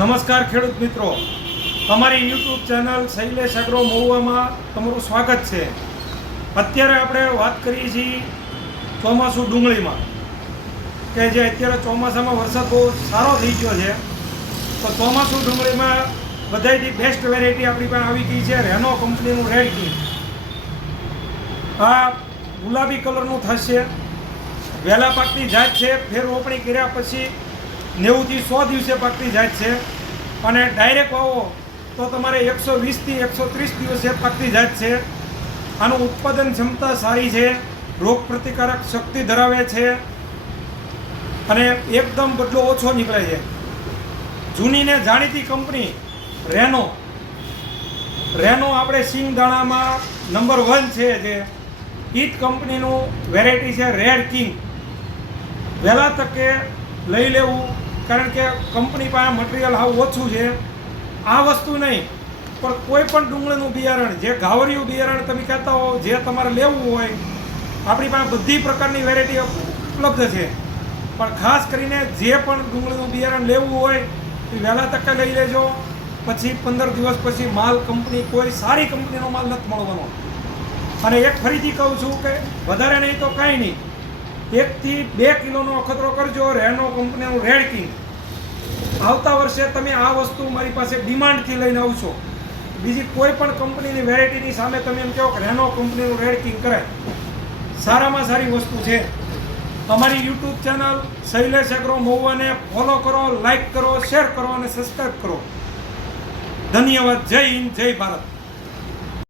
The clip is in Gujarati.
નમસ્કાર ખેડૂત મિત્રો, તમારી યુટ્યુબ ચેનલ શૈલેષ એગ્રો મહુવામાં તમારું સ્વાગત છે. અત્યારે આપણે વાત કરીએ છીએ ચોમાસું ડુંગળીમાં, કે જે અત્યારે ચોમાસામાં વરસાદ બહુ સારો થઈ ગયો છે. તો ચોમાસું ડુંગળીમાં બધાથી બેસ્ટ વેરાયટી આપણી પાસે આવી ગઈ છે રેનો કંપનીનું રેડ કિંગ. આ ગુલાબી કલરનું થશે, વહેલા પાકની જાત છે. ફેર રોપણી કર્યા પછી 90 થી 100 દિવસે પાકતી જાત છે અને ડાયરેક્ટ વાવો તો તમારે 120 થી 130 દિવસે પાકતી જાત છે. આનું ઉત્પાદન ક્ષમતા સારી છે, રોગ પ્રતિકારક શક્તિ ધરાવે છે અને એકદમ બદલો ઓછો નીકળે છે. જૂની ને જાણીતી કંપની રેનો આપણે સિંગદાણામાં નંબર 1 છે. જે એ જ કંપનીનું વેરાયટી છે રેડ કિંગ. વહેલા તકે લઈ લેવું, કારણ કે કંપની પાસે મટીરિયલ હાવ ઓછું છે. આ વસ્તુ નહીં પણ કોઈ પણ ડુંગળીનું બિયારણ, જે ઘાવરિયું બિયારણ તમે કહેતા હો, જે તમારે લેવું હોય, આપણી પાસે બધી પ્રકારની વેરાયટી ઉપલબ્ધ છે. પણ ખાસ કરીને જે પણ ડુંગળીનું બિયારણ લેવું હોય એ વહેલા તકે લઈ લેજો. પછી 15 દિવસ પછી માલ કંપની, કોઈ સારી કંપનીનો માલ નથી મળવાનો. અને એક ફરીથી કહું છું કે વધારે નહીં તો કાંઈ નહીં, 1 થી 2 કિલોનો અખતરો કરજો રેનો કંપનીનું રેડ કિંગ. આવતા વર્ષે તમે આ વસ્તુ મારી પાસે ડિમાન્ડથી લઈને આવશો. બીજી કોઈ પણ કંપનીની વેરાયટીની સામે તમે એમ કહો કે રેનો કંપનીનું રેડ કિંગ કરાય, સારામાં સારી વસ્તુ છે. અમારી યુટ્યુબ ચેનલ શૈલેષ એગ્રો મહુવાને ફોલો કરો, લાઈક કરો, શેર કરો અને સબસ્ક્રાઈબ કરો. ધન્યવાદ. જય હિન્દ, જય ભારત.